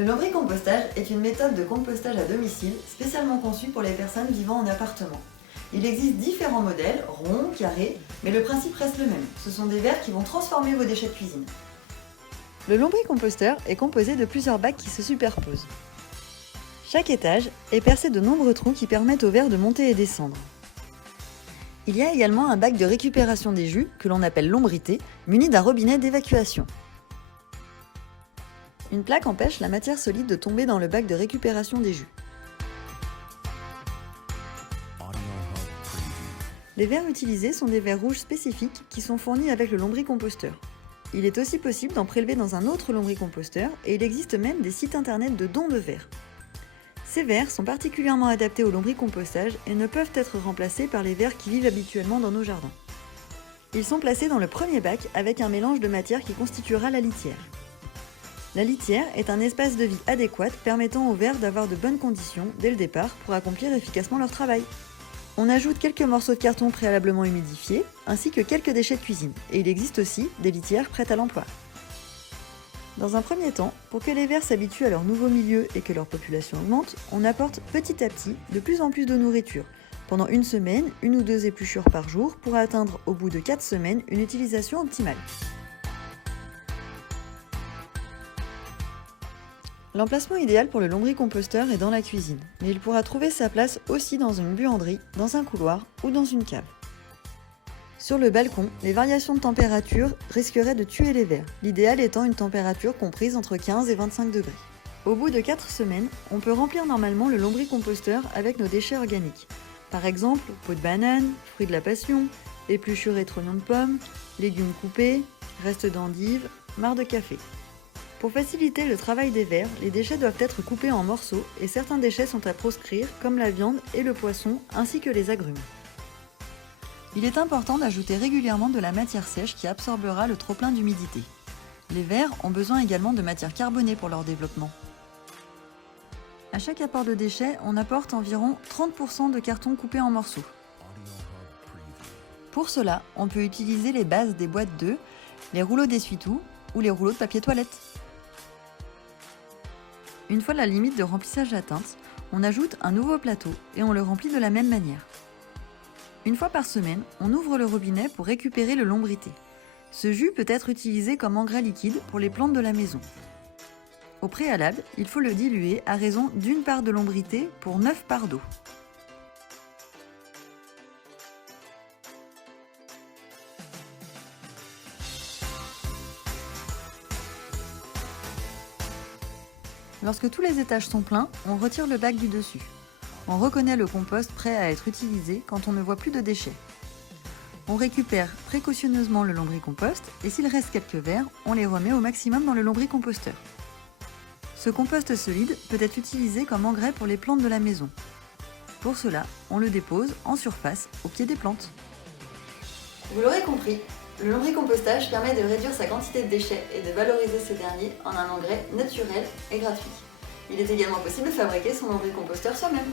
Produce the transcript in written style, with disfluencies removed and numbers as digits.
Le lombricompostage est une méthode de compostage à domicile spécialement conçue pour les personnes vivant en appartement. Il existe différents modèles, ronds, carrés, mais le principe reste le même. Ce sont des verres qui vont transformer vos déchets de cuisine. Le lombricomposteur est composé de plusieurs bacs qui se superposent. Chaque étage est percé de nombreux trous qui permettent aux verres de monter et descendre. Il y a également un bac de récupération des jus, que l'on appelle lombrité, muni d'un robinet d'évacuation. Une plaque empêche la matière solide de tomber dans le bac de récupération des jus. Les verres utilisés sont des verres rouges spécifiques qui sont fournis avec le lombricomposteur. Il est aussi possible d'en prélever dans un autre lombricomposteur et il existe même des sites internet de dons de verres. Ces verres sont particulièrement adaptés au lombricompostage et ne peuvent être remplacés par les verres qui vivent habituellement dans nos jardins. Ils sont placés dans le premier bac avec un mélange de matière qui constituera la litière. La litière est un espace de vie adéquat permettant aux verres d'avoir de bonnes conditions dès le départ pour accomplir efficacement leur travail. On ajoute quelques morceaux de carton préalablement humidifiés ainsi que quelques déchets de cuisine et il existe aussi des litières prêtes à l'emploi. Dans un premier temps, pour que les vers s'habituent à leur nouveau milieu et que leur population augmente, on apporte petit à petit de plus en plus de nourriture. Pendant une semaine, 1 ou 2 épluchures par jour pour atteindre au bout de 4 semaines une utilisation optimale. L'emplacement idéal pour le lombricomposteur est dans la cuisine, mais il pourra trouver sa place aussi dans une buanderie, dans un couloir ou dans une cave. Sur le balcon, les variations de température risqueraient de tuer les vers, l'idéal étant une température comprise entre 15 et 25 degrés. Au bout de 4 semaines, on peut remplir normalement le lombricomposteur avec nos déchets organiques. Par exemple, peau de banane, fruits de la passion, épluchures et trognons de pommes, légumes coupés, restes d'endives, marc de café. Pour faciliter le travail des vers, les déchets doivent être coupés en morceaux et certains déchets sont à proscrire comme la viande et le poisson ainsi que les agrumes. Il est important d'ajouter régulièrement de la matière sèche qui absorbera le trop-plein d'humidité. Les vers ont besoin également de matière carbonée pour leur développement. À chaque apport de déchets, on apporte environ 30% de carton coupé en morceaux. Pour cela, on peut utiliser les bases des boîtes d'œufs, les rouleaux d'essuie-tout ou les rouleaux de papier toilette. Une fois la limite de remplissage atteinte, on ajoute un nouveau plateau et on le remplit de la même manière. Une fois par semaine, on ouvre le robinet pour récupérer le lombrité. Ce jus peut être utilisé comme engrais liquide pour les plantes de la maison. Au préalable, il faut le diluer à raison d'1 part de lombrité pour 9 parts d'eau. Lorsque tous les étages sont pleins, on retire le bac du dessus. On reconnaît le compost prêt à être utilisé quand on ne voit plus de déchets. On récupère précautionneusement le lombricompost et s'il reste quelques vers, on les remet au maximum dans le lombricomposteur. Ce compost solide peut être utilisé comme engrais pour les plantes de la maison. Pour cela, on le dépose en surface au pied des plantes. Vous l'aurez compris, le lombricompostage permet de réduire sa quantité de déchets et de valoriser ces derniers en un engrais naturel et gratuit. Il est également possible de fabriquer son lombricomposteur soi-même.